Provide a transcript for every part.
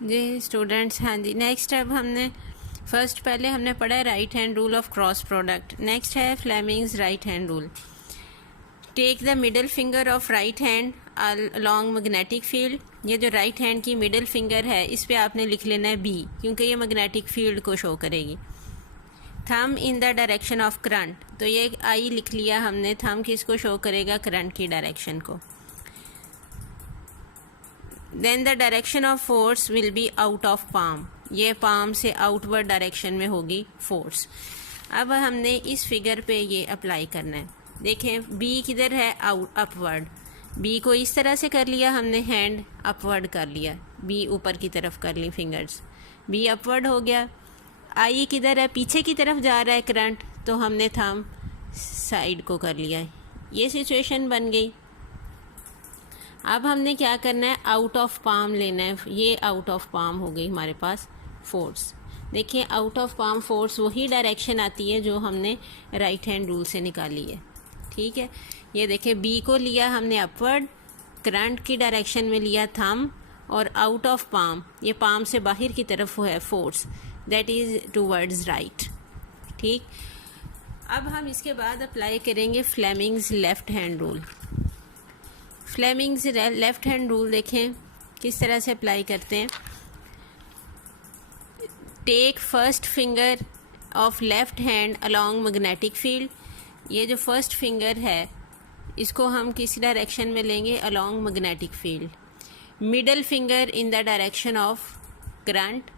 जी students, हाँ जी। Next अब हमने पहले हमने पढ़ा है right hand rule of cross product. Next है Fleming's right hand rule. Take the middle finger of right hand along magnetic field. ये जो राइट हैंड की मिडल फिंगर है इस पे आपने लिख लेना है बी, क्योंकि ये मैग्नेटिक फील्ड को शो करेगी। Thumb in the direction of current, तो ये आई लिख लिया हमने। थंब किसको शो करेगा? करंट की डायरेक्शन को। Then the direction of force will be out of palm, ये पाम से आउटवर्ड डायरेक्शन में होगी फोर्स। अब हमने इस फिगर पे ये अप्लाई करना है। देखें बी किधर है? Out upward. बी को इस तरह से कर लिया हमने, हैंड अपवर्ड कर लिया, बी ऊपर की तरफ कर ली फिंगर्स, बी अपवर्ड हो गया। आई किधर है? पीछे की तरफ जा रहा है करंट, तो हमने थंब साइड को कर लिया। ये सिचुएशन बन गई। अब हमने क्या करना है? आउट ऑफ पाम लेना है। ये आउट ऑफ पाम हो गई हमारे पास फोर्स। देखिए आउट ऑफ पाम फोर्स वही डायरेक्शन आती है जो हमने राइट हैंड रूल से निकाली है। ठीक है, ये देखिए बी को लिया हमने अपवर्ड, करंट की डायरेक्शन में लिया थंब, और आउट ऑफ पाम, ये पाम से बाहर की तरफ है force, that is towards right. ठीक, अब हम इसके बाद अप्लाई करेंगे Fleming's left hand rule. Fleming's left hand rule देखें किस तरह से अप्लाई करते हैं। Take first finger of left hand along magnetic field. ये जो फर्स्ट फिंगर है इसको हम किस डायरेक्शन में लेंगे? Along magnetic field. Middle finger in the direction of current,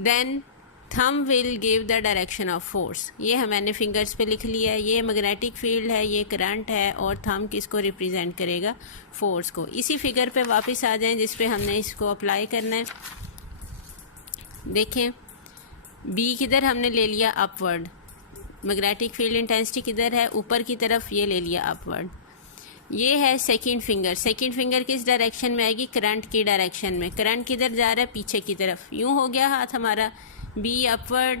then thumb will give the direction of force. ये मैंने फिंगर्स पे लिख लिया है। ये मैग्नेटिक फील्ड है, ये करंट है, और थंब किसको रिप्रेजेंट करेगा? फोर्स को। इसी फिगर पे वापस आ जाएं जिस पे हमने इसको अप्लाई करना है। देखें बी किधर हमने ले लिया? अपवर्ड। मैग्नेटिक फील्ड इंटेंसिटी किधर है? ऊपर की तरफ, ये ले लिया अपवर्ड। ये है सेकंड फिंगर। सेकंड फिंगर किस डायरेक्शन में आएगी? करंट की डायरेक्शन में। करंट किधर जा रहा है? पीछे की तरफ। यूँ हो गया हाथ हमारा, बी अपवर्ड,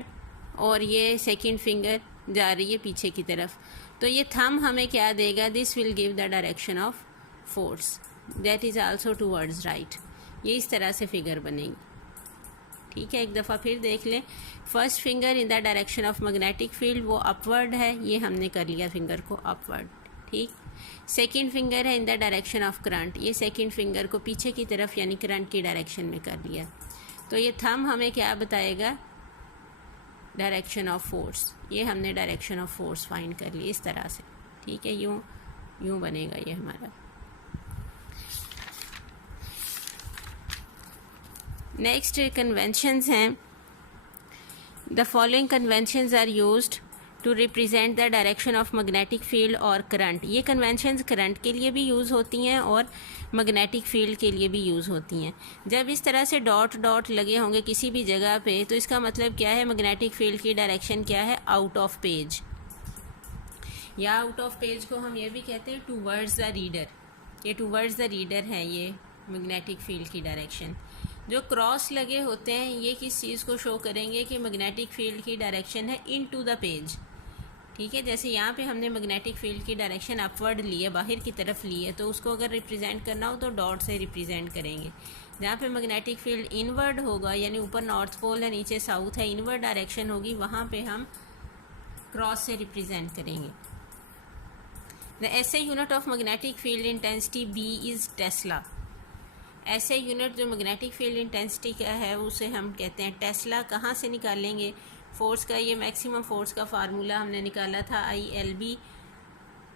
और ये सेकंड फिंगर जा रही है पीछे की तरफ। तो ये थंब हमें क्या देगा? This will give the direction of force, that is also towards right. ये इस तरह से फिगर बनेगी। ठीक है, एक दफ़ा फिर देख लें। First finger in the direction of magnetic field, वो अपवर्ड है, ये हमने कर लिया फिंगर को अपवर्ड। ठीक, सेकंड फिंगर है इन द डायरेक्शन ऑफ करंट, ये सेकंड फिंगर को पीछे की तरफ यानी करंट की डायरेक्शन में कर लिया। तो ये थंब हमें क्या बताएगा? Direction of force. ये हमने डायरेक्शन ऑफ फोर्स फाइंड कर ली इस तरह से। ठीक है, यूँ बनेगा ये हमारा। नेक्स्ट कन्वेंशंस हैं। The following conventions are used to represent the direction of magnetic field और करंट। ये कन्वेंशंस करंट के लिए भी यूज़ होती हैं और मैग्नेटिक फील्ड के लिए भी यूज़ होती हैं। जब इस तरह से डॉट डॉट लगे होंगे किसी भी जगह पे, तो इसका मतलब क्या है? मैग्नेटिक फील्ड की डायरेक्शन क्या है? आउट ऑफ पेज, या आउट ऑफ पेज को हम ये भी कहते हैं टूवर्ड्स द रीडर। ये टूवर्ड्स द रीडर है ये मैग्नेटिक फील्ड की डायरेक्शन। जो क्रॉस लगे होते हैं ये किस चीज़ को शो करेंगे कि मैग्नेटिक फील्ड की डायरेक्शन है इन टू द पेज। ठीक है, जैसे यहाँ पे हमने मैग्नेटिक फील्ड की डायरेक्शन अपवर्ड ली है, बाहर की तरफ ली है, तो उसको अगर रिप्रेजेंट करना हो तो डॉट से रिप्रेजेंट करेंगे। जहाँ पे मैग्नेटिक फील्ड इनवर्ड होगा, यानी ऊपर नॉर्थ पोल है, नीचे साउथ है, इनवर्ड डायरेक्शन होगी, वहाँ पे हम क्रॉस से रिप्रेजेंट करेंगे। The SI unit of magnetic field intensity B is tesla. ऐसे यूनिट जो मैग्नेटिक फील्ड इंटेंसिटी का है उसे हम कहते हैं टेस्ला। कहाँ से निकालेंगे? फोर्स का ये मैक्सिमम फोर्स का फार्मूला हमने निकाला था ILB,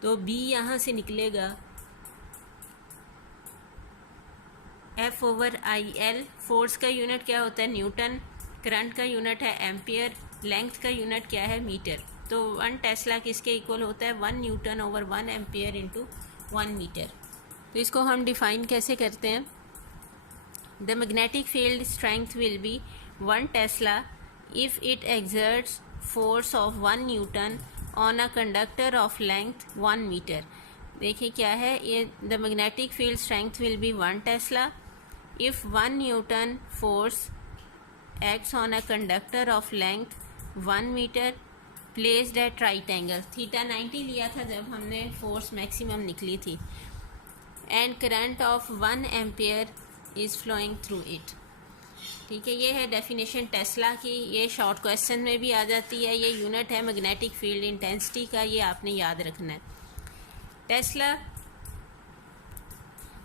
तो B यहाँ से निकलेगा F/IL। फोर्स का यूनिट क्या होता है? न्यूटन। करंट का यूनिट है एम्पियर। लेंथ का यूनिट क्या है? मीटर। तो 1 टेस्ला किसके इक्वल होता है? 1 newton over 1 ampere into 1 metre. तो इसको हम डिफाइन कैसे करते हैं? The magnetic field strength will be 1 Tesla if it exerts force of 1 Newton on a conductor of length 1 meter. देखिए क्या है ये? The magnetic field strength will be 1 Tesla if 1 Newton force acts on a conductor of length 1 meter placed at right angle। Theta 90 लिया था जब हमने force maximum निकली थी। And current of 1 ampere is flowing through it. ठीक है, ये है डेफिनेशन टेस्ला की। ये शॉर्ट क्वेश्चन में भी आ जाती है। ये यूनिट है मैग्नेटिक फील्ड इंटेंसिटी का, ये आपने याद रखना है। टेस्ला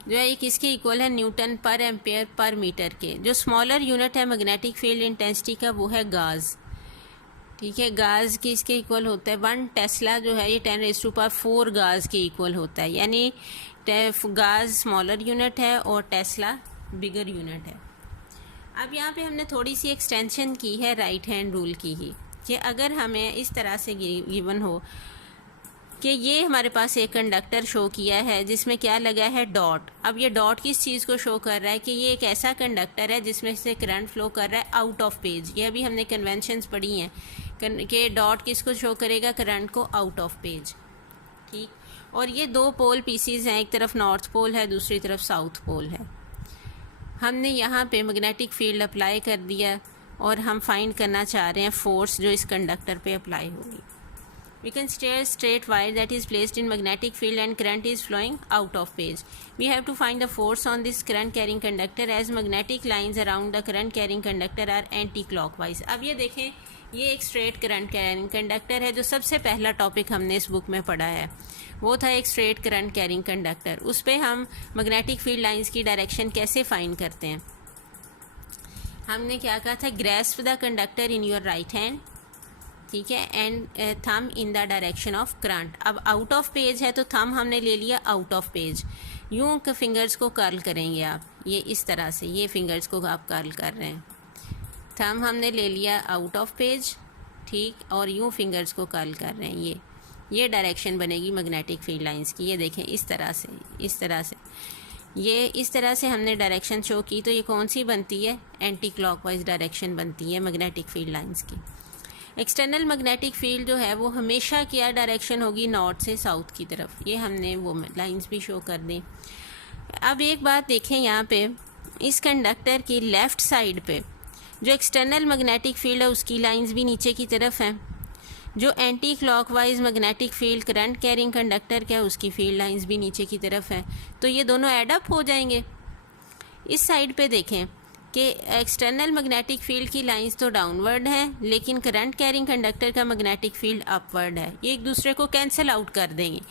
जो है ये किसके इक्वल है? Newton per ampere per metre के। जो स्मॉलर यूनिट है मैग्नेटिक फील्ड इंटेंसिटी का वो है गाज। ठीक है, गाज किसके इक्वल होता है? 1 टेस्ला जो है ये 10⁴ गाज के इक्वल होता है, यानी गाज स्मॉलर यूनिट है और टेस्ला बिगर यूनिट है। अब यहाँ पे हमने थोड़ी सी एक्सटेंशन की है राइट हैंड रूल की ही, कि अगर हमें इस तरह से गिवन हो कि ये हमारे पास एक कंडक्टर शो किया है जिसमें क्या लगा है? डॉट। अब ये डॉट किस चीज़ को शो कर रहा है? कि ये एक ऐसा कंडक्टर है जिसमें से करंट फ्लो कर रहा है आउट ऑफ पेज। ये अभी हमने कन्वेंशंस पढ़ी हैं कि डॉट किसको शो करेगा? करंट को आउट ऑफ पेज। ठीक, और ये 2 पोल पीसीज हैं, एक तरफ नॉर्थ पोल है, दूसरी तरफ साउथ पोल है। हमने यहाँ पे मैग्नेटिक फील्ड अप्लाई कर दिया और हम फाइंड करना चाह रहे हैं फोर्स जो इस कंडक्टर पे अप्लाई होगी। We can steer a straight wire that is placed in magnetic field and current is flowing out of page. We have to find the force on this current carrying conductor as magnetic lines around the current carrying conductor are anti-clockwise. अब ये देखें, ये एक straight current carrying conductor है। जो सबसे पहला topic हमने इस बुक में पढ़ा है वो था एक स्ट्रेट करंट कैरिंग कंडक्टर। उस पर हम मैग्नेटिक फील्ड लाइंस की डायरेक्शन कैसे फाइंड करते हैं? हमने क्या कहा था? Grasp the conductor in your right hand, ठीक है, एंड थम इन द डायरेक्शन ऑफ करंट। अब आउट ऑफ पेज है तो थम हमने ले लिया आउट ऑफ पेज। यूं फिंगर्स को कर्ल करेंगे आप, ये इस तरह से, ये फिंगर्स को आप कर्ल कर रहे हैं। थम हमने ले लिया आउट ऑफ पेज, ठीक, और यूं फिंगर्स को कर्ल कर रहे हैं। ये डायरेक्शन बनेगी मैग्नेटिक फील्ड लाइंस की। ये देखें, इस तरह से, इस तरह से, ये इस तरह से हमने डायरेक्शन शो की। तो ये कौन सी बनती है? एंटी क्लॉकवाइज डायरेक्शन बनती है मैग्नेटिक फील्ड लाइंस की। एक्सटर्नल मैग्नेटिक फील्ड जो है वो हमेशा क्या डायरेक्शन होगी? नॉर्थ से साउथ की तरफ। ये हमने वो लाइंस भी शो कर दी। अब एक बात देखें, यहाँ पे इस कंडक्टर की लेफ़्ट साइड पे जो एक्सटर्नल मैग्नेटिक फील्ड है उसकी लाइंस भी नीचे की तरफ हैं। जो anti clockwise magnetic field current carrying conductor का है उसकी फील्ड लाइंस भी नीचे की तरफ हैं। तो ये दोनों एड अप हो जाएंगे। इस साइड पे देखें कि एक्सटर्नल मैग्नेटिक फील्ड की लाइंस तो डाउनवर्ड हैं, लेकिन करंट कैरिंग कंडक्टर का मैग्नेटिक फील्ड अपवर्ड है। ये एक दूसरे को कैंसिल आउट कर देंगे।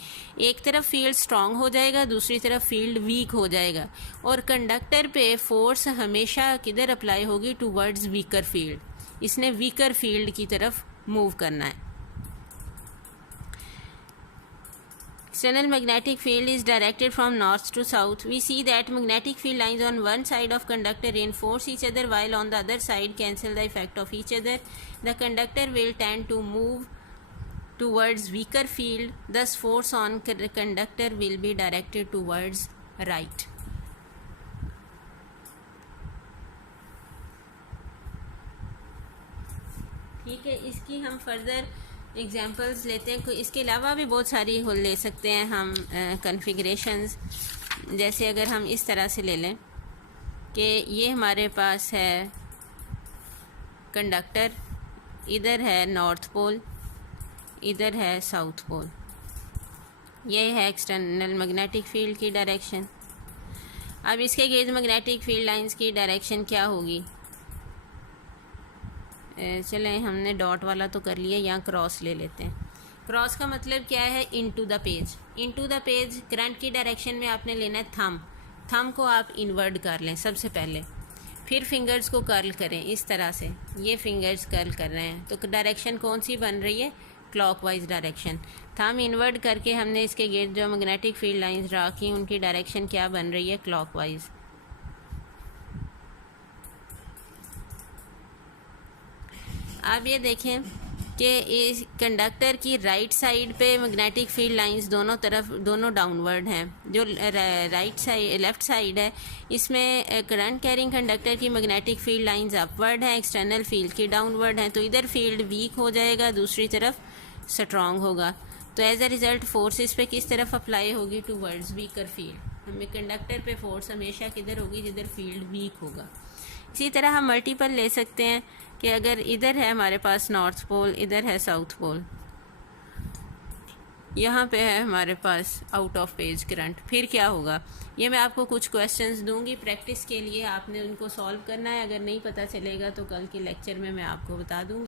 एक तरफ फील्ड स्ट्रांग हो जाएगा, दूसरी तरफ फील्ड वीक हो जाएगा, और कंडक्टर पे फोर्स हमेशा किधर अप्लाई होगी? Towards weaker field. इसने वीकर फील्ड की तरफ मूव करना है। External magnetic field is directed from north to south. We see that magnetic field lines on one side of conductor reinforce each other while on the other side cancel the effect of each other. The conductor will tend to move towards weaker field. Thus force on conductor will be directed towards right. ठीक है, इसकी हम further examples लेते हैं। इसके अलावा भी बहुत सारी हो ले सकते हैं हम कॉन्फ़िगरेशंस। जैसे अगर हम इस तरह से ले लें कि ये हमारे पास है कंडक्टर, इधर है नॉर्थ पोल, इधर है साउथ पोल। ये है एक्सटर्नल मैग्नेटिक फील्ड की डायरेक्शन। अब इसके गेज मैग्नेटिक फील्ड लाइंस की डायरेक्शन क्या होगी? चलें, हमने डॉट वाला तो कर लिया, यहाँ क्रॉस ले लेते हैं। क्रॉस का मतलब क्या है? Into the page. Into the page current की डायरेक्शन में आपने लेना है थंब। थंब को आप इनवर्ट कर लें सबसे पहले, फिर फिंगर्स को कर्ल करें इस तरह से। ये फिंगर्स कर्ल कर रहे हैं तो डायरेक्शन कौन सी बन रही है? Clockwise direction. थंब इन्वर्ट करके हमने इसके गेट जो मैग्नेटिक फील्ड लाइंस ड्रा की उनकी डायरेक्शन क्या बन रही है? क्लॉकवाइज। आप ये देखें कि इस कंडक्टर की राइट साइड पे मैग्नेटिक फील्ड लाइंस दोनों डाउनवर्ड हैं। जो लेफ़्ट साइड है इसमें करंट कैरिंग कंडक्टर की मैग्नेटिक फील्ड लाइंस अपवर्ड हैं, एक्सटर्नल फील्ड की डाउनवर्ड हैं। तो इधर फील्ड वीक हो जाएगा, दूसरी तरफ स्ट्रॉन्ग होगा। तो एज अ रिज़ल्ट फोर्स इस पर किस तरफ अप्लाई होगी? Towards weaker field. हमें कंडक्टर पे फोर्स हमेशा किधर होगी? जिधर फील्ड वीक होगा। इसी तरह हम मल्टीपल ले सकते हैं कि अगर इधर है हमारे पास नॉर्थ पोल, इधर है साउथ पोल, यहाँ पे है हमारे pass out of page current. फिर क्या होगा, ये मैं आपको कुछ क्वेश्चंस दूंगी प्रैक्टिस के लिए, आपने उनको सॉल्व करना है। अगर नहीं पता चलेगा तो कल के लेक्चर में मैं आपको बता दूंगी।